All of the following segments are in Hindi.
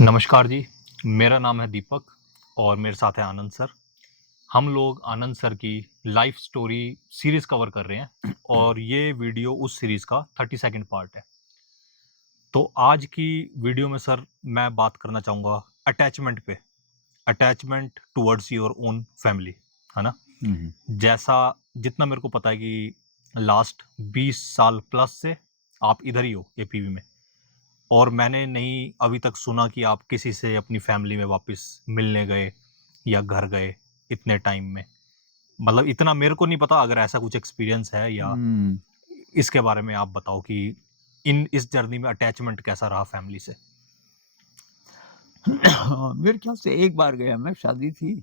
नमस्कार जी, मेरा नाम है दीपक और मेरे साथ है आनंद सर। हम लोग आनंद सर की लाइफ स्टोरी सीरीज़ कवर कर रहे हैं और ये वीडियो उस सीरीज़ का 32nd पार्ट है। तो आज की वीडियो में सर मैं बात करना चाहूँगा अटैचमेंट पे, attachment towards your own family, है ना? जैसा जितना मेरे को पता है कि लास्ट 20 साल प्लस से आप इधर ही हो एपीवी में और मैंने नहीं अभी तक सुना कि आप किसी से अपनी फैमिली में वापस मिलने गए या घर गए इतने टाइम में। मतलब इतना मेरे को नहीं पता अगर ऐसा कुछ एक्सपीरियंस है या हुँ। इसके बारे में आप बताओ कि इन इस जर्नी में अटैचमेंट कैसा रहा फैमिली से? मेरे ख़्याल से एक बार गया मैं, शादी थी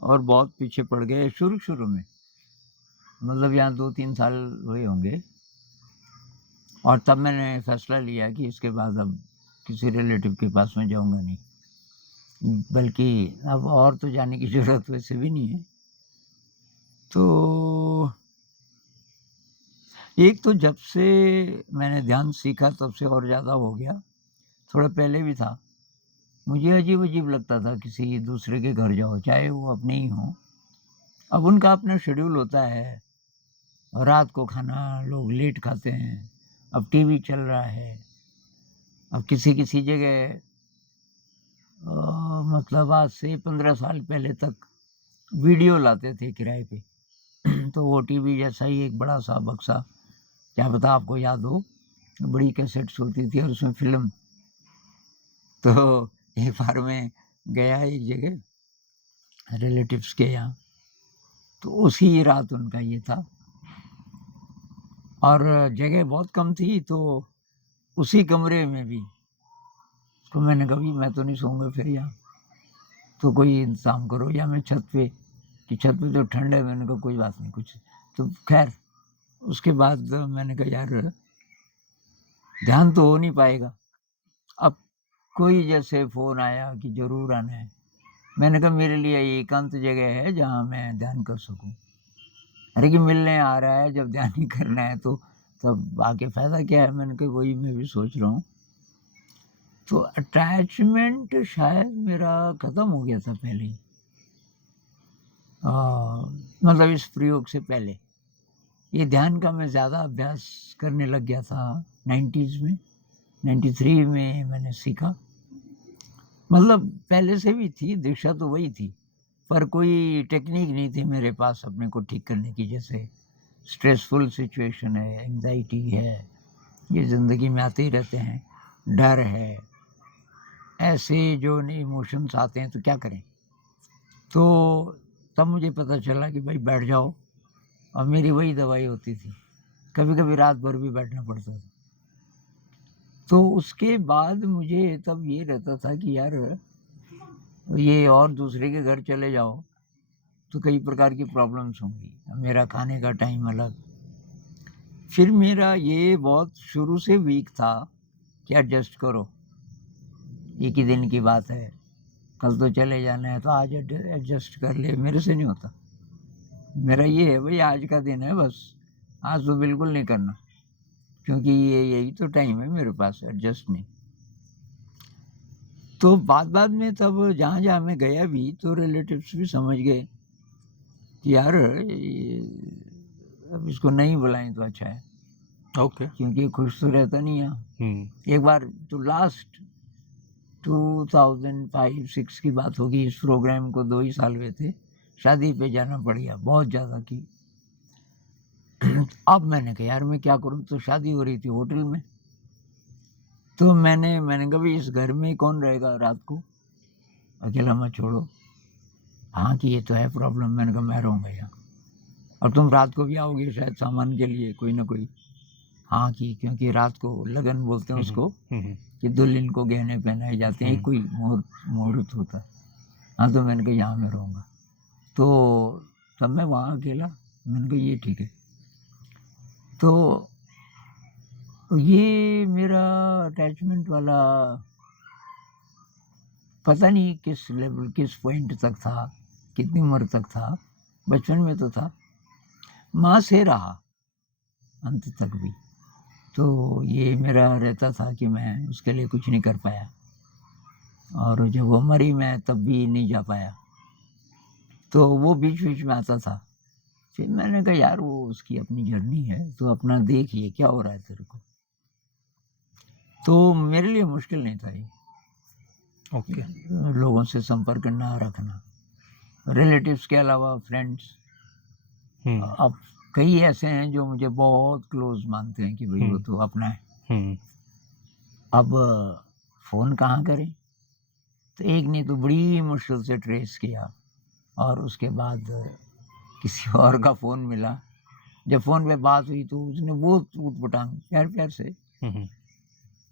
और बहुत पीछे पड़ गए शुरू-शुरू में। मतलब यहाँ 2-3 साल हुए होंगे और तब मैंने फ़ैसला लिया कि इसके बाद अब किसी रिलेटिव के पास मैं जाऊँगा नहीं। बल्कि अब और तो जाने की ज़रूरत वैसे भी नहीं है। तो एक तो जब से मैंने ध्यान सीखा तब से और ज़्यादा हो गया, थोड़ा पहले भी था। मुझे अजीब-अजीब लगता था किसी दूसरे के घर जाओ, चाहे वो अपने ही हों। अब उनका अपना शेड्यूल होता है। रात को खाना लोग लेट खाते हैं। अब टीवी चल रहा है। अब किसी-किसी जगह मतलब आज से 15 साल पहले तक वीडियो लाते थे किराए पे। तो वो टीवी जैसा ही एक बड़ा-सा बक्सा, क्या पता आपको याद हो, बड़ी कैसेट्स होती थी और उसमें फ़िल्म। तो एक बार मैं गया एक जगह रिलेटिव्स के यहाँ, तो उसी रात उनका ये था और जगह बहुत कम थी, तो उसी कमरे में भी तो मैंने कहा, "भई मैं तो नहीं सोऊँगा फिर यहाँ, तो कोई इंतज़ाम करो या मैं छत पे।" कि छत पे तो ठंड है, मैंने कहा कोई बात नहीं कुछ। तो ख़ैर उसके बाद मैंने कहा यार ध्यान तो हो नहीं पाएगा। अब कोई जैसे फ़ोन आया कि ज़रूर आना है। मैंने कहा मेरे लिए एकांत जगह है जहाँ मैं ध्यान कर सकूँ। अरे कि मिलने आ रहा है जब ध्यान ही करना है तो तब आके फ़ायदा क्या है? मैंने कहा वही मैं भी सोच रहा हूँ। तो अटैचमेंट शायद मेरा खत्म हो गया था पहले ही। अ, मतलब इस प्रयोग से पहले। ये ध्यान का मैं ज़्यादा अभ्यास करने लग गया था 90s में, 93 में मैंने सीखा। मतलब पहले से भी थी, दीक्षा तो वही थी, पर कोई टेक्नीक नहीं थी मेरे पास अपने को ठीक करने की। जैसे स्ट्रेसफुल सिचुएशन है, एंग्ज़ायटी है, ये ज़िंदगी में आते ही रहते हैं, डर है, ऐसे जो नहीं इमोशंस आते हैं तो क्या करें? तो तब मुझे पता चला कि भाई बैठ जाओ और मेरी वही दवाई होती थी। कभी-कभी रात भर भी बैठना पड़ता था। तो उसके बाद मुझे तब ये रहता था कि यार ये और दूसरे के घर चले जाओ, तो कई प्रकार की प्रॉब्लम्स होंगी। मेरा खाने का टाइम अलग। फिर मेरा ये बहुत शुरू से वीक था कि एडजस्ट करो, एक ही दिन की बात है, कल तो चले जाना है तो आज एडजस्ट कर ले, मेरे से नहीं होता। मेरा ये है भई आज का दिन है बस, आज तो बिल्कुल नहीं करना, क्योंकि ये यही तो टाइम है मेरे पास, एडजस्ट नहीं। तो बाद-बाद में तब जहाँ-जहाँ मैं गया भी तो रिलेटिव्स भी समझ गए कि यार ये अब इसको नहीं बुलाएँ तो अच्छा है, ओके। क्योंकि ये खुश तो रहता नहीं यहाँ। हुँ। एक बार तो लास्ट 2005-6 की बात होगी, इस प्रोग्राम को 2 ही साल हुए थे, शादी पे जाना पड़ गया, बहुत ज़्यादा की। अब मैंने कहा यार मैं क्या करूँ? तो शादी हो रही थी होटल में, तो मैंने कहा भई इस घर में कौन रहेगा रात को? अकेला मत छोड़ो। हाँ, कि ये तो है प्रॉब्लम। मैंने कहा मैं रहूँगा यहाँ और तुम रात को भी आओगे शायद सामान के लिए कोई ना कोई। हाँ, कि क्योंकि रात को लगन बोलते हैं हुँ, हुँ। उसको, हुँ, हुँ। कि दुल्हन को गहने पहनाए जाते हैं, एक हुँ। कोई मुहूर्त होता है। हाँ, तो मैंने कहा यहाँ मैं रहूँगा। तो तब मैं वहाँ अकेला, मैंने कहा ये ठीक है। तो ये मेरा अटैचमेंट वाला पता नहीं किस लेवल किस पॉइंट तक था, कितनी उम्र तक था, बचपन में तो था। माँ से रहा अंत तक भी। तो ये मेरा रहता था कि मैं उसके लिए कुछ नहीं कर पाया। और जब वो मरी मैं तब भी नहीं जा पाया, तो वो बीच-बीच में आता था। फिर मैंने कहा यार वो उसकी अपनी जर्नी है, तो अपना देखिए क्या हो रहा है तेरे को। तो मेरे लिए मुश्किल नहीं था ये, ओके। लोगों से संपर्क ना रखना। रिलेटिव्स के अलावा फ्रेंड्स, हुँ, अब कई ऐसे हैं जो मुझे बहुत क्लोज़ मानते हैं कि भई वो हुँ, तो अपना है। हुँ, अब फ़ोन कहाँ करें? तो एक ने तो बड़ी मुश्किल से ट्रेस किया और उसके बाद किसी और का फ़ोन मिला। जब फ़ोन पे बात हुई तो उसने वो ऊट-पटांग प्यार-प्यार से हुँ, हुँ,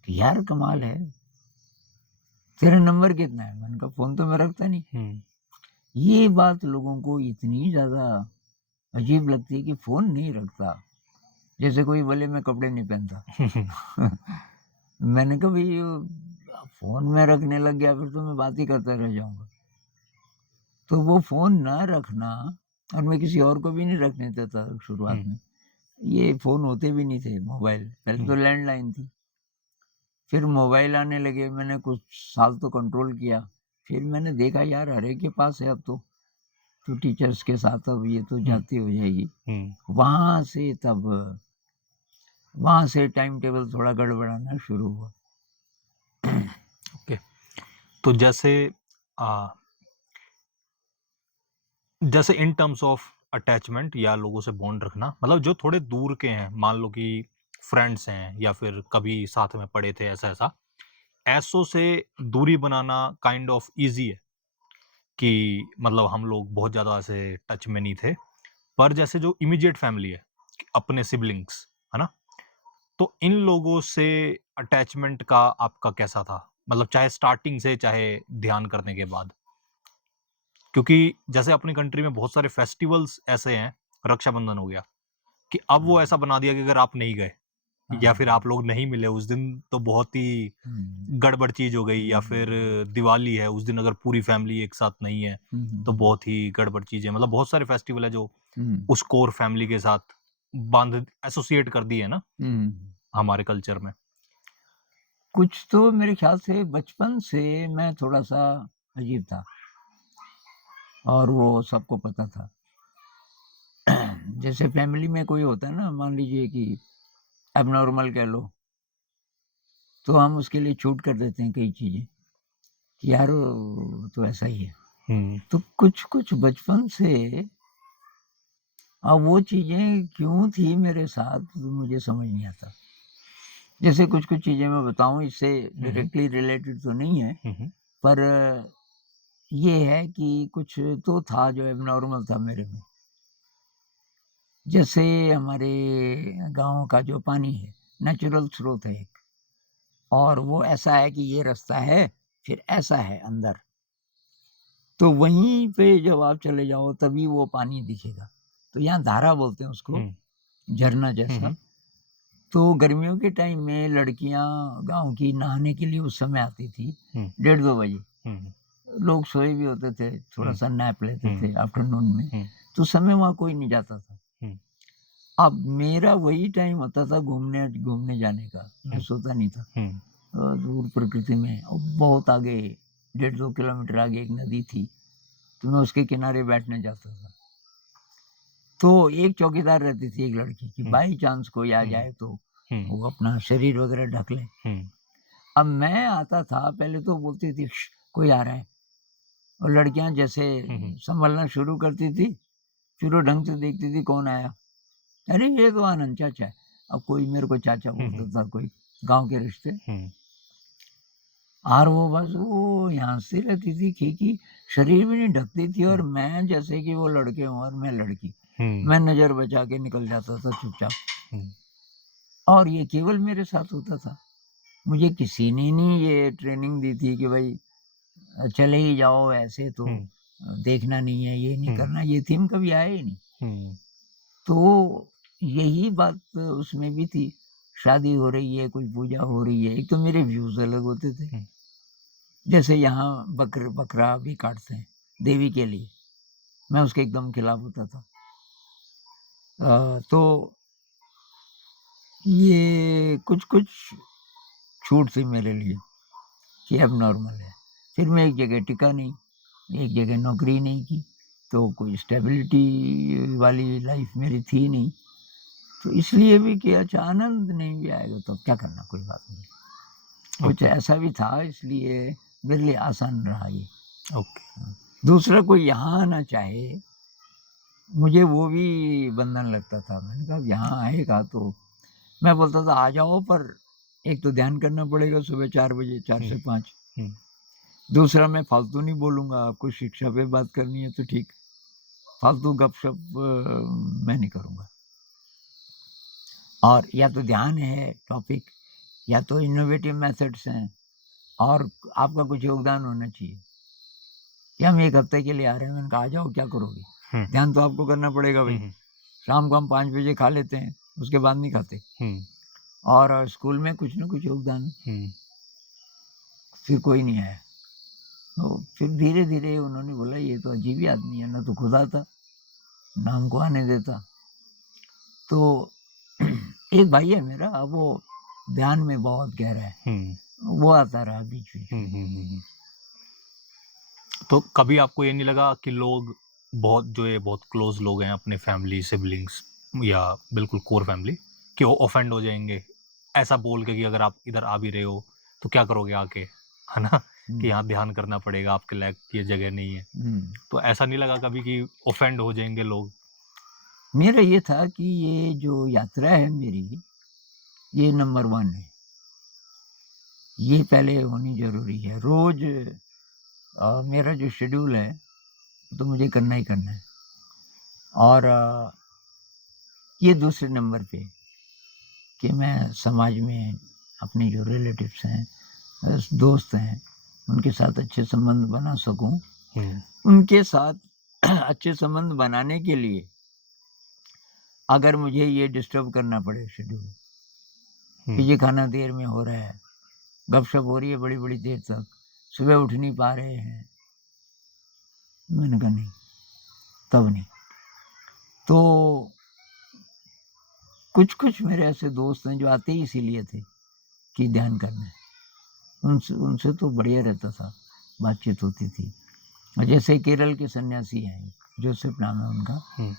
कि यार कमाल है, तेरा नंबर कितना है? मैंने कहा फ़ोन तो मैं रखता नहीं। हुँ, ये बात लोगों को इतनी ज़्यादा अजीब लगती है कि फ़ोन नहीं रखता, जैसे कोई बोले मैं कपड़े नहीं पहनता। हुँ, हुँ, मैंने कहा भई फ़ोन मैं रखने लग गया फिर तो मैं बात ही करता रह जाऊँगा। तो वो फ़ोन ना रखना, और मैं किसी और को भी नहीं रखने देता शुरुआत हुँ, में। ये फ़ोन होते भी नहीं थे मोबाइल, पहले तो हुँ, लैंडलाइन थी। फिर मोबाइल आने लगे, मैंने कुछ साल तो कंट्रोल किया। फिर मैंने देखा यार हर एक के पास है अब तो टीचर्स के साथ अब ये तो हुँ, जाती हो जाएगी। हुँ, वहाँ से तब वहाँ से टाइम टेबल थोड़ा गड़बड़ाना शुरू हुआ। ओके। तो अ, जैसे इन टर्म्स ऑफ अटैचमेंट या लोगों से बॉन्ड रखना, मतलब जो थोड़े दूर के हैं, मान लो कि फ्रेंड्स हैं या फिर कभी साथ में पढ़े थे ऐसा-ऐसा, ऐसों से दूरी बनाना काइंड ऑफ ईज़ी है कि मतलब हम लोग बहुत ज़्यादा ऐसे टच में नहीं थे। पर जैसे जो इमीडिएट फैमिली है, अपने सिबलिंग्स, है ना? तो इन लोगों से अटैचमेंट का आपका कैसा था? मतलब चाहे स्टार्टिंग से, चाहे ध्यान करने के बाद? क्योंकि जैसे अपनी कंट्री में बहुत सारे फेस्टिवल्स ऐसे हैं, रक्षाबंधन हो गया, कि अब वो ऐसा हाँ, बना दिया कि अगर आप नहीं गए या फिर हाँ। आप लोग नहीं मिले उस दिन, तो बहुत ही हुँ, गड़बड़ चीज़ हो गई, या फिर दिवाली है, उस दिन अगर पूरी फैमिली एक साथ नहीं है, हुँ, हुँ, तो हुँ, बहुत ही गड़बड़ चीज़ है। मतलब बहुत सारे फेस्टिवल है जो हुँ, उस कोर फैमिली के साथ बांध एसोसिएट कर दिए है ना, हुँ। हमारे कल्चर में। कुछ तो मेरे ख़्याल से बचपन से मैं थोड़ा-सा अजीब था और वो सबको पता था। जैसे फैमिली में कोई होता है ना, मान लीजिए कि एबनॉर्मल कह लो, तो हम उसके लिए छूट कर देते हैं कई चीज़ें, कि यार वो तो ऐसा ही है। हुँ, तो कुछ-कुछ बचपन से अब वो चीज़ें क्यों थी मेरे साथ मुझे समझ नहीं आता। जैसे कुछ-कुछ चीज़ें मैं बताऊँ, इससे हुँ, हुँ, डायरेक्टली रिलेटेड तो नहीं है, हुँ, हुँ, पर ये है कि कुछ तो था जो एबनॉर्मल था मेरे में। जैसे हमारे गाँव का जो पानी है, नेचुरल स्रोत है एक, और वो ऐसा है कि ये रास्ता है, फिर ऐसा है अंदर। तो वहीं पे जब आप चले जाओ तभी वो पानी दिखेगा। तो यहाँ धारा बोलते हैं उसको, हुँ, झरना हुँ, जैसा। हुँ, तो गर्मियों के टाइम में लड़कियाँ गाँव की नहाने के लिए उस समय आती थी, हुँ, 1:30-2 बजे। हुँ, लोग सोए भी होते थे, हुँ, थोड़ा-सा नैप लेते हुँ, थे आफ्टरनून में, हुँ, तो उस समय वहाँ कोई नहीं जाता था। हुँ, अब मेरा वही टाइम होता था घूमने घूमने जाने का, मैं हुँ, सोता नहीं था। हुँ, दूर प्रकृति में और बहुत आगे 1.5-2 किलोमीटर आगे एक नदी थी, तो मैं उसके किनारे बैठने जाता था। तो एक चौकीदार रहती थी एक लड़की कि हुँ, बाई चांस कोई आ हुँ, जाए तो हुँ, वो अपना शरीर वगैरह ढक ले। हुँ, अब मैं आता था, पहले तो बोलती थी कोई आ रहा है, और लड़कियाँ जैसे हुँ, हुँ, संभलना शुरू करती थी, फिर वो ढंग से देखती थी कौन आया। अरे ये तो आनंद चाचा है। अब कोई मेरे को चाचा हुँ, बोलता हुँ, था, कोई गाँव के रिश्ते, हुँ, और वो बस वो यहाँ से रहती थी खींची, शरीर भी नहीं ढकती थी, और हुँ, मैं जैसे कि वो लड़के हों और मैं लड़की। हुँ, मैं नज़र बचा के निकल जाता था चुपचाप, हुँ, और ये केवल मेरे साथ होता था। मुझे किसी ने नहीं ये ट्रेनिंग दी थी कि भई चले ही जाओ ऐसे तो हुँ, देखना नहीं है, ये नहीं हुँ, करना, ये थीम कभी आया ही नहीं। हुँ, तो यही बात उसमें भी थी, शादी हो रही है, कोई पूजा हो रही है, एक तो मेरे व्यूज़ अलग होते थे। हुँ, जैसे यहाँ बकरा भी काटते हैं देवी के लिए, मैं उसके एकदम खिलाफ होता था। तो ये कुछ-कुछ छूट थी मेरे लिए कि एबनॉर्मल है। फिर मैं एक जगह टिका नहीं, एक जगह नौकरी नहीं की, तो कोई स्टेबिलिटी वाली लाइफ मेरी थी नहीं। तो इसलिए भी कि अच्छा आनंद नहीं भी आएगा तो अब क्या करना, कोई बात नहीं। कुछ ओके, ऐसा भी था, इसलिए मेरे लिए आसान रहा ये। ओके। दूसरा कोई यहाँ आना चाहे, मुझे वो भी बंधन लगता था। मैंने कहा अब यहाँ आएगा तो मैं बोलता था आ जाओ, पर एक तो ध्यान करना पड़ेगा सुबह 4 बजे, 4 हुँ, से 5। हुँ, दूसरा मैं फालतू नहीं बोलूँगा, आपको शिक्षा पे बात करनी है तो ठीक, फालतू गप-शप मैं नहीं करूँगा। और या तो ध्यान है टॉपिक, या तो इनोवेटिव मेथड्स हैं, और आपका कुछ योगदान होना चाहिए। कि हम 1 हफ्ते के लिए आ रहे हैं, मैंने कहा आ जाओ, क्या करोगे? हुँ, ध्यान तो आपको करना पड़ेगा हुँ, भई। हुँ, शाम को हम 5 बजे खा लेते हैं, उसके बाद नहीं खाते। हुँ, और स्कूल में कुछ न कुछ योगदान, हुँ, फिर कोई नहीं आया। तो फिर धीरे-धीरे उन्होंने बोला ये तो अजीब ही आदमी है, ना तो खुद आता, ना हमको आने देता। तो एक भाई है मेरा, वो ध्यान में बहुत गहरा है, हुँ, वो आता रहा बीच-बीच हुँ, में। हुँ, हुँ, हुँ। तो कभी आपको ये नहीं लगा कि लोग बहुत जो ये बहुत क्लोज़ लोग हैं अपने फैमिली, सिबलिंग्स या बिल्कुल कोर फैमिली कि वो ऑफेंड हो जाएँगे, ऐसा बोल के कि अगर आप इधर आ भी रहे हो, तो क्या करोगे आके, है ना? कि हुँ, यहाँ ध्यान करना पड़ेगा, आपके लायक ये जगह नहीं है। हुँ। तो ऐसा नहीं लगा कभी कि ऑफेंड हो जाएँगे लोग? मेरा ये था कि ये जो यात्रा है मेरी, ये नंबर 1 है। ये पहले होनी ज़रूरी है। रोज़ मेरा जो शेड्यूल है, तो मुझे करना ही करना है। और ये दूसरे नंबर पे कि मैं समाज में अपने जो रिलेटिव्स हैं, दोस्त हैं, उनके साथ अच्छे संबंध बना सकूँ। हुँ, उनके साथ अच्छे संबंध बनाने के लिए अगर मुझे ये डिस्टर्ब करना पड़े शेड्यूल, कि हुँ, ये खाना देर में हो रहा है, गपशप हो रही है बड़ी-बड़ी देर तक, सुबह उठ नहीं पा रहे हैं, मैंने कहा नहीं, तब नहीं। तो कुछ-कुछ मेरे ऐसे दोस्त हैं जो आते ही इसीलिए थे कि ध्यान करना है। उनसे उनसे तो बढ़िया रहता था, बातचीत होती थी। और जैसे केरल के सन्यासी हैं, एक जोसेफ नाम है उनका, हुँ,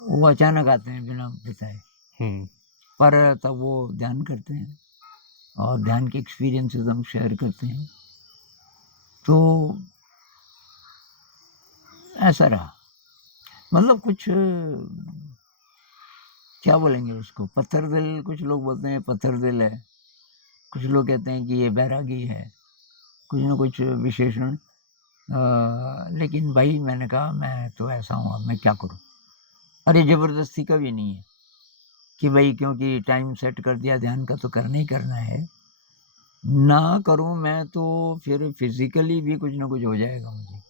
वो अचानक आते हैं बिना बताए, हुँ, पर तब वो ध्यान करते हैं और ध्यान के एक्सपीरियंसेस हम शेयर करते हैं। तो ऐसा रहा। मतलब कुछ क्या बोलेंगे उसको, पत्थर दिल, कुछ लोग बोलते हैं पत्थर दिल है, कुछ लोग कहते हैं कि ये बैरागी है, कुछ न कुछ विशेषण। लेकिन भाई मैंने कहा मैं तो ऐसा हूँ, अब मैं क्या करूँ? और ये ज़बरदस्ती का भी नहीं है कि भई क्योंकि टाइम सेट कर दिया ध्यान का तो करना ही करना है। ना करूँ मैं तो फिर फ़िज़िकली भी कुछ न कुछ हो जाएगा मुझे।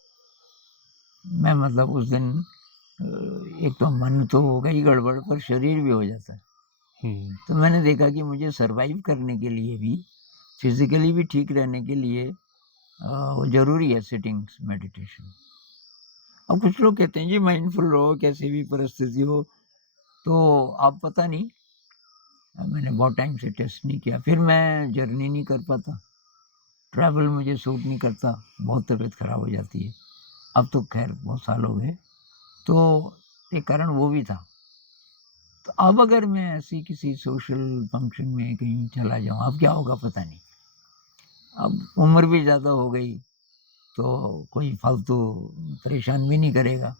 मैं मतलब उस दिन एक तो मन तो होगा ही गड़बड़, पर शरीर भी हो जाता है। हुँ, तो मैंने देखा कि मुझे सर्वाइव करने के लिए भी, फ़िज़िकली भी ठीक रहने के लिए वो ज़रूरी है सिटिंग्स मेडिटेशन। अब कुछ लोग कहते हैं जी माइंडफुल रहो, कैसी भी परिस्थिति हो, तो अब पता नहीं, मैंने बहुत टाइम से टेस्ट नहीं किया। फिर मैं जर्नी नहीं कर पाता, ट्रैवल मुझे सूट नहीं करता, बहुत तबीयत ख़राब हो जाती है। अब तो ख़ैर बहुत साल हो गए, तो एक कारण वो भी था। तो अब अगर मैं ऐसी किसी सोशल फंक्शन में कहीं चला जाऊँ, अब क्या होगा पता नहीं। अब उम्र भी ज़्यादा हो गई, तो कोई फालतू परेशान भी नहीं करेगा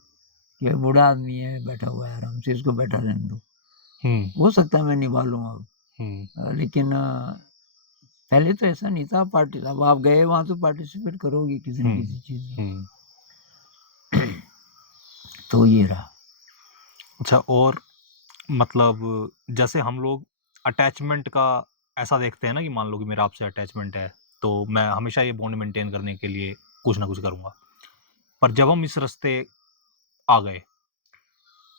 कि बूढ़ा आदमी है, बैठा हुआ है आराम से, इसको बैठा रहने दो। हुँ, हो सकता है मैं निभा लूँ अब। हुँ, लेकिन पहले तो ऐसा नहीं था, पार्टी अब आप गए वहाँ तो पार्टिसिपेट करोगे किसी न हुँ, किसी चीज़ में। हुँ। तो ये रहा। अच्छा, और मतलब जैसे हम लोग अटैचमेंट का ऐसा देखते हैं ना कि मान लो कि मेरा आपसे अटैचमेंट है, तो मैं हमेशा ये बॉन्ड मेंटेन करने के लिए कुछ ना कुछ करूँगा। पर जब हम इस रास्ते आ गए,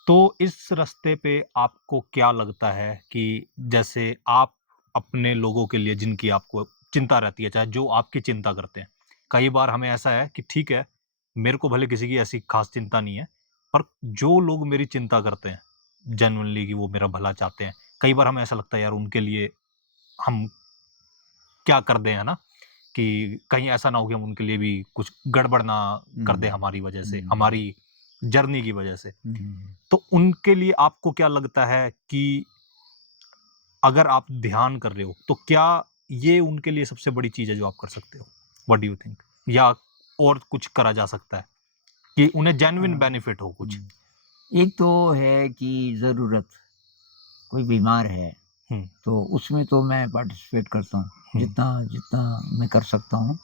तो इस रास्ते पे आपको क्या लगता है कि जैसे आप अपने लोगों के लिए जिनकी आपको चिंता रहती है, चाहे जो आपकी चिंता करते हैं, कई बार हमें ऐसा है कि ठीक है, मेरे को भले किसी की ऐसी खास चिंता नहीं है, पर जो लोग मेरी चिंता करते हैं, जेन्युइनली कि वो मेरा भला चाहते हैं, कई बार हमें ऐसा लगता है यार उनके लिए हम क्या कर दें, है ना? कि कहीं ऐसा ना हो कि हम उनके लिए भी कुछ गड़बड़ ना कर दें हमारी वजह से, हमारी जर्नी की वजह से। तो उनके लिए आपको क्या लगता है कि अगर आप ध्यान कर रहे हो, तो क्या ये उनके लिए सबसे बड़ी चीज़ है जो आप कर सकते हो? What do you think? या और कुछ करा जा सकता है कि उन्हें जेन्युइन बेनिफिट हो कुछ? एक तो है कि ज़रूरत, कोई बीमार है हुँ, तो उसमें तो मैं पार्टिसिपेट करता हूँ, हुँ, जितना जितना मैं कर सकता हूँ।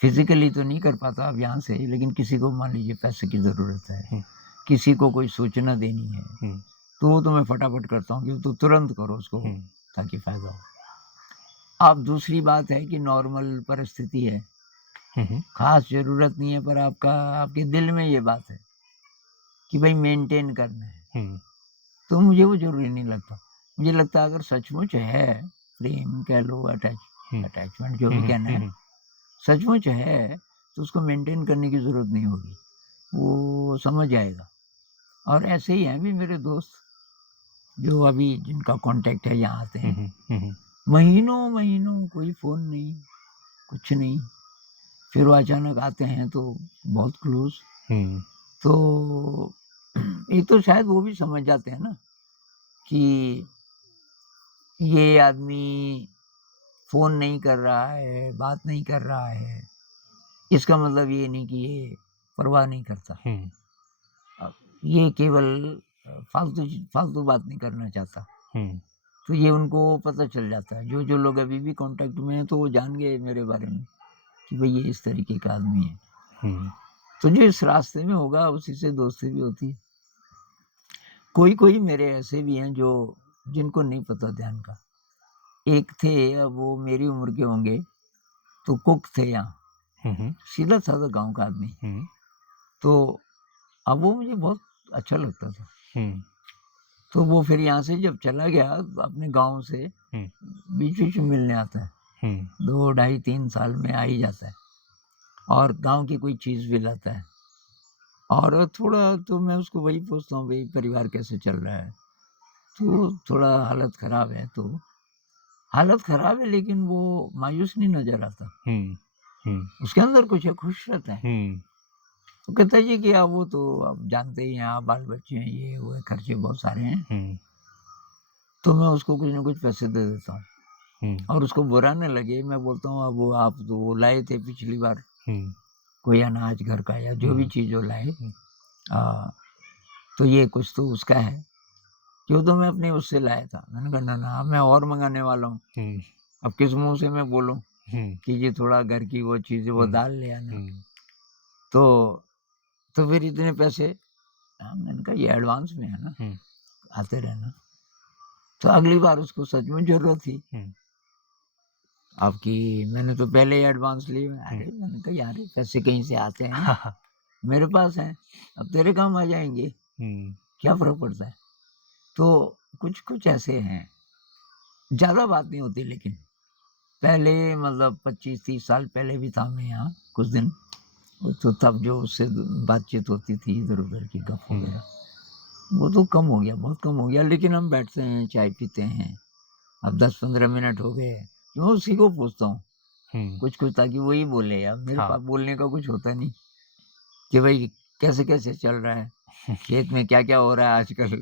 फिज़िकली तो नहीं कर पाता अब यहाँ से, लेकिन किसी को मान लीजिए पैसे की ज़रूरत है, हुँ, किसी को कोई सूचना देनी है, हुँ, तो वो तो मैं फटाफट करता हूँ कि वो तो तुरंत करो उसको, हुँ, ताकि फ़ायदा हो। अब दूसरी बात है कि नॉर्मल परिस्थिति है, हुँ, हुँ, ख़ास ज़रूरत नहीं है, पर आपके दिल में ये बात है कि भई मेंटेन करना है, हुँ, तो मुझे वो ज़रूरी नहीं लगता। मुझे लगता है अगर सचमुच है, प्रेम कह लो, हुँ, अटैचमेंट जो हुँ, भी हुँ, कहना हुँ, है, हुँ, सचमुच है, तो उसको मेंटेन करने की ज़रूरत नहीं होगी। वो समझ जाएगा। और ऐसे ही हैं भी मेरे दोस्त, जो अभी जिनका कॉन्टैक्ट है, यहाँ आते हुँ, हैं। हुँ, हुँ, महीनों-महीनों कोई फ़ोन नहीं, कुछ नहीं। फिर वो अचानक आते हैं तो बहुत क्लोज़। हुँ, तो एक तो शायद वो भी समझ जाते हैं ना कि ये आदमी फ़ोन नहीं कर रहा है, बात नहीं कर रहा है, इसका मतलब ये नहीं कि ये परवाह नहीं करता। हुँ, ये केवल फालतू बात नहीं करना चाहता। हुँ, तो ये उनको पता चल जाता है। जो लोग अभी भी कॉन्टैक्ट में हैं, तो वो जान गए मेरे बारे में कि भई ये इस तरीके का आदमी है। हुँ, तो जो इस रास्ते में होगा, उसी से दोस्ती भी होती है। कोई-कोई मेरे ऐसे भी हैं जो जिनको नहीं पता ध्यान का। एक थे, अब वो मेरी उम्र के होंगे, तो कुक थे यहाँ, हुँ, हुँ, सीधा-साधा गाँव का आदमी। हुँ, तो अब वो मुझे बहुत अच्छा लगता था। हुँ, तो वो फिर यहाँ से जब चला गया अपने गाँव से, हुँ, बीच-बीच में मिलने आता है। हुँ, 2 ढाई 3 साल में आ ही जाता है और गाँव की कोई चीज़ भी लाता है। और थोड़ा तो मैं उसको वही पूछता हूँ, भई परिवार कैसे चल रहा है? तो थोड़ा हालत ख़राब है, तो हालत ख़राब है, लेकिन वो मायूस नहीं नज़र आता। हुँ, हुँ, उसके अंदर कुछ है, खुश रहता है। हुँ, वो कहता है जी कि वो तो आप जानते ही हैं, आप बाल-बच्चे हैं, ये वो है, खर्चे बहुत सारे हैं। हुँ, तो मैं उसको कुछ न कुछ पैसे दे देता हूँ हुँ, और उसको बुरा ना लगे, मैं बोलता हूँ अब वो आप तो वो लाए थे पिछली बार, हुँ, कोई अनाज घर का या जो भी हुँ, चीज़ वो लाए, हुँ, अ, तो ये कुछ तो उसका है, क्यों, तो मैं अपने उससे लाया था। मैंने कहा ना, ना, अब मैं और मँगाने वाला हूँ। हुँ, अब किस मुँह से मैं बोलूँ हुँ, कि ये थोड़ा घर की वो चीज़, वो हुँ, दाल ले आना। हुँ, तो तो फिर इतने पैसे, मैंने कहा ये एडवांस में है ना, हुँ, आते रहना। तो अगली बार उसको सच में ज़रूरत थी। हुँ, अब कि मैंने तो पहले ही एडवांस लिए। हुँ, अरे! मैंने कहा यार, ये पैसे कहीं से आते हैं, हाँ, हाँ, मेरे पास हैं, अब तेरे काम आ जाएँगे, हुँ, क्या फ़र्क पड़ता है? तो कुछ-कुछ ऐसे हैं, ज़्यादा बात नहीं होती, लेकिन पहले मतलब 25-30 साल पहले भी था मैं यहाँ कुछ दिन, तो तब जो उससे बातचीत होती थी इधर-उधर की गप हुँ, वगैरह, वो तो कम हो गया, बहुत कम हो गया, लेकिन हम बैठते हैं, चाय पीते हैं। अब 10-15 मिनट हो गए, मैं उसी को पूछता हूँ हुँ, कुछ-कुछ, ताकि वो ही बोले, अब मेरे हाँ, पास बोलने का कुछ होता नहीं कि भई कैसे-कैसे चल रहा है, खेत में क्या-क्या हो रहा है आजकल।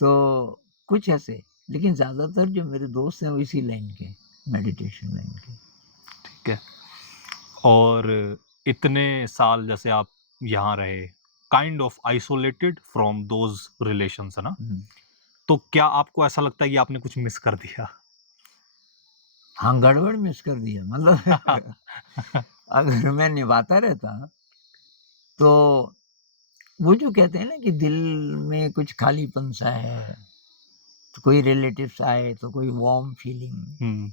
तो कुछ ऐसे, लेकिन ज़्यादातर जो मेरे दोस्त हैं वो इसी लाइन के, मेडिटेशन लाइन के। ठीक है। और इतने साल जैसे आप यहाँ रहे, kind of isolated from those relations है ना? हुँ। तो क्या आपको ऐसा लगता है कि आपने कुछ मिस कर दिया? हाँ, गड़बड़ मिस कर दिया, मतलब अगर मैं निभाता रहता, तो वो जो कहते हैं ना कि दिल में कुछ खालीपन-सा है, तो कोई रिलेटिव्स आए तो कोई वार्म फीलिंग, हुँ,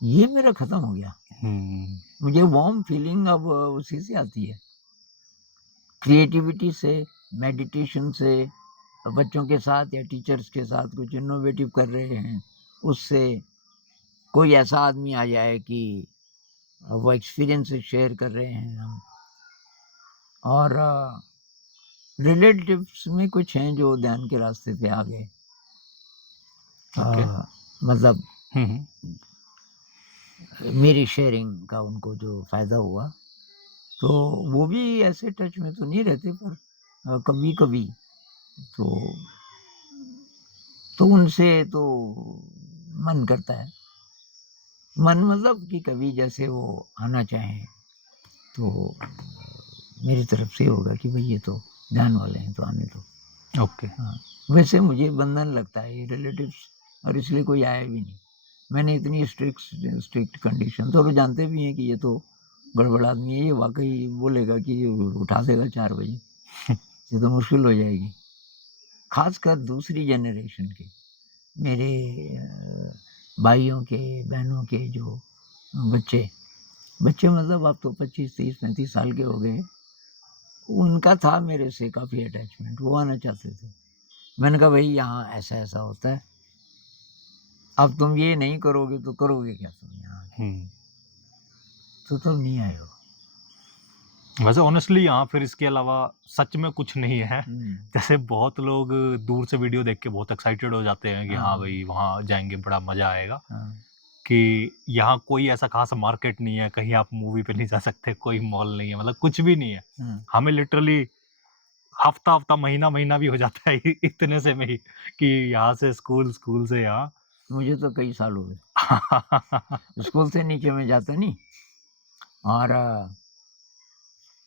ये मेरा खत्म हो गया। हुँ, मुझे वार्म फीलिंग अब उसी से आती है, क्रिएटिविटी से, मेडिटेशन से, बच्चों के साथ या टीचर्स के साथ कुछ इनोवेटिव कर रहे हैं, उससे। कोई ऐसा आदमी आ जाए कि वो एक्सपीरियंसेस शेयर कर रहे हैं हम, और रिलेटिव्स में कुछ हैं जो ध्यान के रास्ते पे आ गए। ओके। मतलब हुँ, हुँ, मेरी शेयरिंग का उनको जो फ़ायदा हुआ, तो वो भी ऐसे टच में तो नहीं रहते, पर कभी-कभी तो उनसे तो मन करता है। मन मतलब कि कभी जैसे वो आना चाहें, तो मेरी तरफ से होगा कि भई ये तो जान वाले हैं, तो आने दो। ओके। हाँ, वैसे मुझे बंधन लगता है ये रिलेटिव्स, और इसलिए कोई आया भी नहीं। मैंने इतनी स्ट्रिक्ट कंडीशन, तो वो जानते भी हैं कि ये तो गड़बड़ आदमी है, ये वाक़ई बोलेगा कि ये उठा देगा 4 बजे, ये तो मुश्किल हो जाएगी। ख़ासकर दूसरी जनरेशन के, मेरे भाइयों के, बहनों के जो बच्चे बच्चे मतलब अब तो 25, 30, 35 साल के हो गए, उनका था मेरे से काफ़ी अटैचमेंट, वो आना चाहते थे। मैंने कहा, भई यहाँ ऐसा-ऐसा होता है, अब तुम ये नहीं करोगे तो करोगे क्या तुम यहाँ आके? हुँ। तो तुम नहीं आए हो। वैसे ऑनेस्टली यहाँ फिर इसके अलावा सच में कुछ नहीं है। हुँ, जैसे बहुत लोग दूर से वीडियो देख के बहुत एक्साइटेड हो जाते हैं कि हाँ हाँ, भाई, वहाँ जाएँगे बड़ा मज़ा आएगा। हाँ, कि यहाँ कोई ऐसा ख़ास मार्केट नहीं है, कहीं आप मूवी पे नहीं जा सकते, कोई मॉल नहीं है, मतलब कुछ भी नहीं है। हाँ। हमें लिटरली हफ़्ता-हफ़्ता, महीना-महीना भी हो जाता है इतने से में ही कि यहाँ से स्कूल, स्कूल से यहाँ। मुझे तो कई साल हो गए। स्कूल से नीचे मैं जाता नहीं, और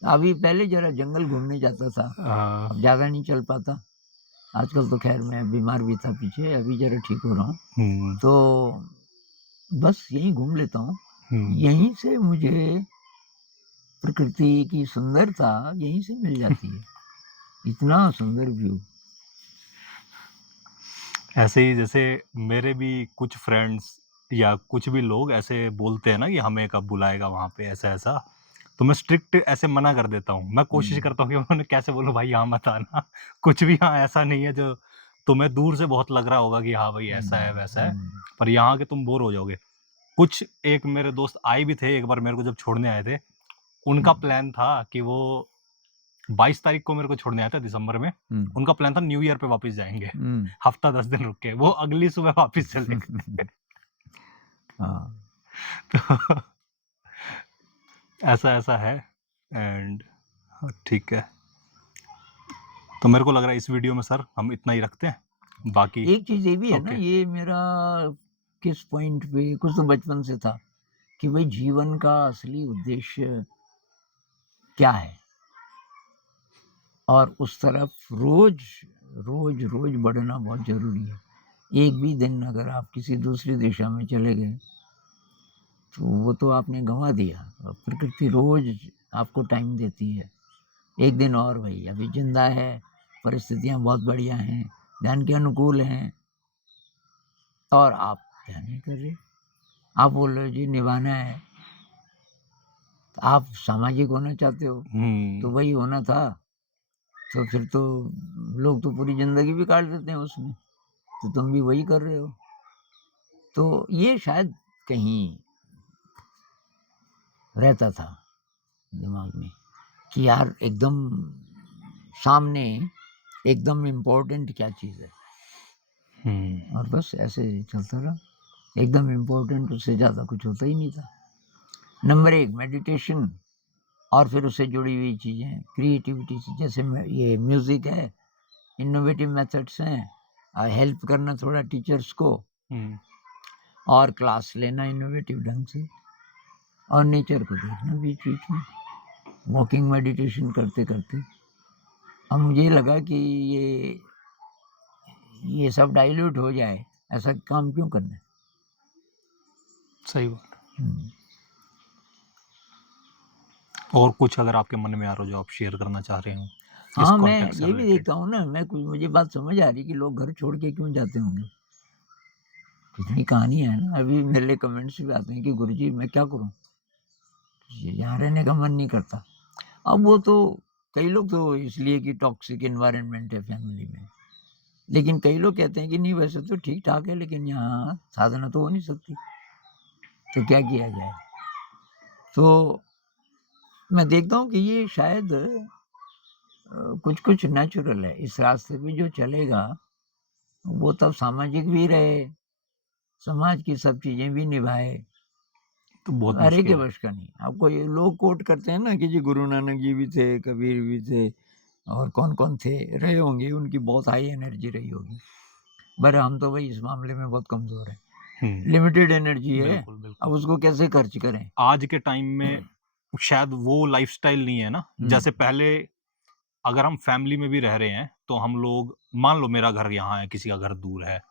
अभी पहले ज़रा जंगल घूमने जाता था, अ, अब ज़्यादा नहीं चल पाता। आजकल तो ख़ैर मैं बीमार भी था पीछे, अभी ज़रा ठीक हो रहा हूँ। हुँ, तो बस यहीं घूम लेता हूँ। हुँ। यहीं से मुझे प्रकृति की सुंदरता यहीं से मिल जाती है। इतना सुंदर व्यू। ऐसे ही जैसे मेरे भी कुछ फ्रेंड्स या कुछ भी लोग ऐसे बोलते हैं ना कि हमें कब बुलाएगा वहाँ पे ऐसा-ऐसा, तो मैं स्ट्रिक्ट ऐसे मना कर देता हूँ। मैं कोशिश हुँ, करता हूँ कि मैं उन्हें कैसे बोलूँ भाई यहाँ मत आना। कुछ भी यहाँ ऐसा नहीं है जो तुम्हें दूर से बहुत लग रहा होगा कि हाँ भाई ऐसा है, हुँ, वैसा है, हुँ, पर यहाँ आके तुम बोर हो जाओगे। कुछ एक मेरे दोस्त आए भी थे एक बार मेरे को जब छोड़ने आए थे, हुँ, उनका प्लान था कि वो 22 तारीख को मेरे को छोड़ने आया था दिसंबर में। हुँ, उनका प्लान था न्यू ईयर पे वापस जाएँगे। हुँ। हफ्ता 10 दिन रुक के, वो अगली सुबह वापस चले गए। हाँ, तो ऐसा-ऐसा है एंड ठीक है। तो मेरे को लग रहा है इस वीडियो में सर हम इतना ही रखते हैं। बाकी एक चीज़ ये भी है ना, ओके। ये मेरा किस पॉइंट पे कुछ तो बचपन से था कि भई जीवन का असली उद्देश्य क्या है? और उस तरफ रोज़ बढ़ना बहुत ज़रूरी है। एक भी दिन अगर आप किसी दूसरी दिशा में चले गए, तो वो तो आपने गँवा दिया। प्रकृति रोज़ आपको टाइम देती है। एक दिन और भई, अभी ज़िंदा है, परिस्थितियाँ बहुत बढ़िया हैं, धन के अनुकूल हैं, और आप ध्यान नहीं कर रहे। आप बोल रहे हो जी निभाना है, तो आप सामाजिक होना चाहते हो, तो हुँ, वही होना था, तो फिर तो लोग तो पूरी ज़िंदगी भी काट देते हैं उसमें, तो तुम भी वही कर रहे हो। तो ये शायद कहीं रहता था दिमाग में कि यार एकदम सामने एकदम इम्पोर्टेंट क्या चीज़ है, हुँ, और बस ऐसे ही चलता रहा। एकदम इम्पोर्टेंट उससे ज़्यादा कुछ होता ही नहीं था। नंबर 1 मेडिटेशन, और फिर उससे जुड़ी हुई चीज़ें, क्रिएटिविटी से, जैसे ये म्यूज़िक है, इनोवेटिव मेथड्स हैं, हेल्प करना थोड़ा टीचर्स को, हुँ। और क्लास लेना इनोवेटिव ढंग से, और नेचर को देखना बीच-बीच में, वॉकिंग मेडिटेशन करते-करते। अब मुझे लगा कि ये सब डाइल्यूट हो जाए, ऐसा काम क्यों करना है? सही बात है। हुँ। और कुछ अगर आपके मन में आ रहा हो जो आप शेयर करना चाह रहे हो, इस हाँ, मैं कॉन्टेक्स्ट से ये भी रिलेटेड? देखता हूँ ना, मैं कुछ मुझे बात समझ आ रही है कि लोग घर छोड़ के क्यों जाते होंगे? कितनी कहानियाँ हैं ना, अभी मेरे कमेंट्स भी आते हैं कि गुरुजी मैं क्या करूँ? यहाँ रहने का मन नहीं करता। अब वो तो कई लोग तो इसलिए कि टॉक्सिक एनवायरनमेंट है फैमिली में। लेकिन कई लोग कहते हैं कि नहीं वैसे तो ठीक-ठाक है, लेकिन यहाँ साधना तो हो नहीं सकती, तो क्या किया जाए? तो मैं देखता हूँ कि ये शायद कुछ-कुछ नेचुरल है। इस रास्ते पे जो चलेगा, वो तब सामाजिक भी रहे, समाज की सब चीज़ें भी निभाए, तो बहुत अरे के मुश्किल है। वश का नहीं। अब कोई लोग कोट करते हैं ना कि जी गुरु नानक जी भी थे, कबीर भी थे और कौन-कौन थे, रहे होंगे, उनकी बहुत हाई एनर्जी रही होगी। पर हम तो भाई इस मामले में बहुत कमज़ोर हैं। हुँ, लिमिटेड एनर्जी है, बिल्कुल, अब बिल्कुल। उसको कैसे खर्च करें? आज के टाइम में शायद वो लाइफ़स्टाइल नहीं है ना, हुँ, जैसे पहले अगर हम फैमिली में भी रह रहे हैं, तो हम लोग मान लो मेरा घर यहाँ है, किसी का घर दूर है,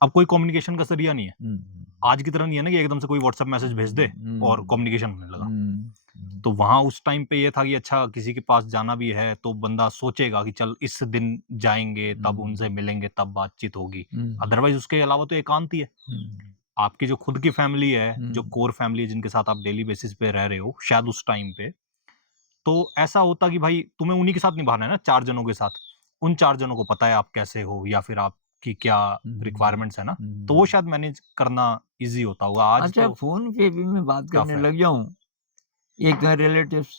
अब कोई कम्युनिकेशन का ज़रिया नहीं है। हुँ, आज की तरह नहीं है ना कि एकदम से कोई व्हाट्सएप मैसेज भेज दे और हुँ, कम्युनिकेशन होने लगा। हुँ, हुँ, तो वहाँ उस टाइम पे ये था कि अच्छा किसी के पास जाना भी है, तो बंदा सोचेगा कि चल इस दिन जाएँगे, तब हुँ, उनसे मिलेंगे, तब बातचीत होगी। हुँ, अदरवाइज़ उसके अलावा तो एकांत ही है। हुँ, आपकी जो खुद की फैमिली है, जो हुँ, कोर फैमिली है जिनके साथ आप डेली बेसिस पे रह रहे हो, शायद उस टाइम पे, तो ऐसा होता कि भाई तुम्हें उन्हीं के साथ निभाना है ना 4 जनों के साथ। उन 4 जनों को पता है आप कैसे हो या फिर आपकी क्या हुँ, रिक्वायरमेंट्स है ना, तो वो हुँ। शायद मैनेज करना ईज़ी होता होगा। आज अच्छा तो फ़ोन पे भी मैं बात टफ करने है। लग जाऊँ, एक तो रिलेटिव्स,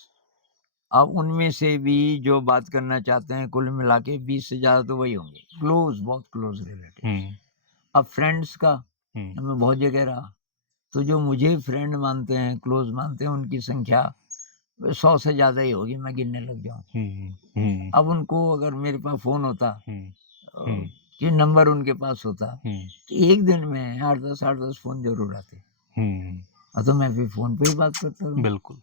अब उनमें से भी जो बात करना चाहते हैं कुल मिला के 20 से ज़्यादा तो वही होंगे, क्लोज़ बहुत क्लोज़ रिलेटिव्स। हुँ, अब फ्रेंड्स का हुँ, मैं बहुत जगह रहा, तो जो मुझे फ्रेंड मानते हैं, क्लोज़ मानते हैं, उनकी संख्या 100 से ज़्यादा ही होगी, मैं गिनने लग जाऊँ। हुँ, हुँ, अब उनको अगर मेरे पास फ़ोन होता हुँ, अ, हुँ, कि नंबर उनके पास होता, हुँ, तो एक दिन में 8-10 फ़ोन ज़रूर आते। हुँ, तो मैं फिर फ़ोन पे ही बात करता रहूँ। बिल्कुल।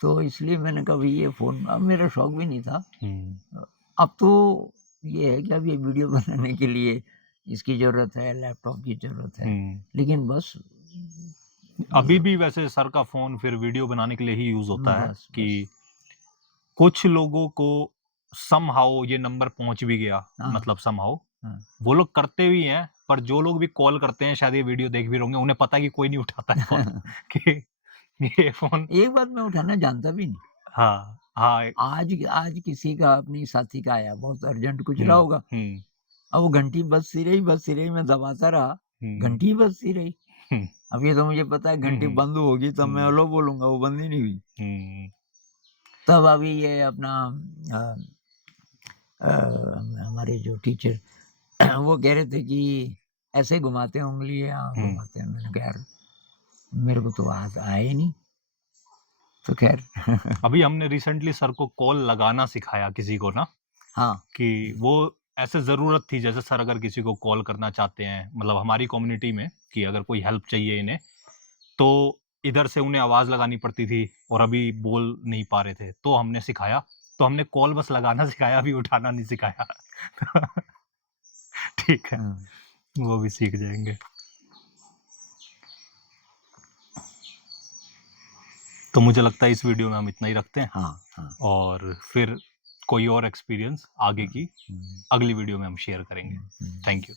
तो इसलिए मैंने कहा भई ये फ़ोन अब मेरा शौक भी नहीं था। हुँ, अ, अब तो ये है कि अब ये वीडियो बनाने के लिए इसकी ज़रूरत है, लैपटॉप की ज़रूरत है। हुँ। लेकिन बस अभी मतलब भी वैसे सर का फ़ोन फिर वीडियो बनाने के लिए ही यूज़ होता है बस, कि बस। कुछ लोगों को समहाउ ये नंबर पहुँच भी गया, हाँ, मतलब समहाउ हाँ। वो लोग करते भी हैं, पर जो लोग भी कॉल करते हैं शायद ये वीडियो देख भी रहे होंगे, उन्हें पता है कि कोई नहीं उठाता है कॉल कि ये फ़ोन एक बात मैं उठाना जानता भी नहीं। हाँ, हाँ। आज किसी का अपनी साथी का आया, बहुत अर्जेंट कुछ रहा हुँ, होगा। हुँ, अब वो घंटी बजती रही, मैं दबाता रहा, हुँ, घंटी बजती रही। हुँ, अब ये तो मुझे पता है हुँ, घंटी हुँ, बंद होगी तब मैं हुँ, हेलो बोलूँगा, वो बंद ही नहीं हुई। हुँ, तब अभी ये अपना अ हमारे जो टीचर वो कह रहे थे कि ऐसे घुमाते हैं उँगलियाँ हुँ। घुमाते हैं। मैंने कहा यार मेरे को तो आज आया ही नहीं। तो ख़ैर अभी हमने रिसेंटली सर को कॉल लगाना सिखाया किसी को ना, हाँ। कि वो ऐसे ज़रूरत थी जैसे सर अगर किसी को कॉल करना चाहते हैं, मतलब हमारी कम्युनिटी में कि अगर कोई हेल्प चाहिए इन्हें, तो इधर से उन्हें आवाज़ लगानी पड़ती थी और अभी बोल नहीं पा रहे थे, तो हमने सिखाया। तो हमने कॉल बस लगाना सिखाया, अभी उठाना नहीं सिखाया। ठीक है, हाँ, वो भी सीख जाएँगे। तो मुझे लगता है इस वीडियो में हम इतना ही रखते हैं हाँ, हाँ, और फिर कोई और एक्सपीरियंस आगे हाँ, की हुँ, अगली वीडियो में हम शेयर करेंगे। हुँ, हुँ। Thank you.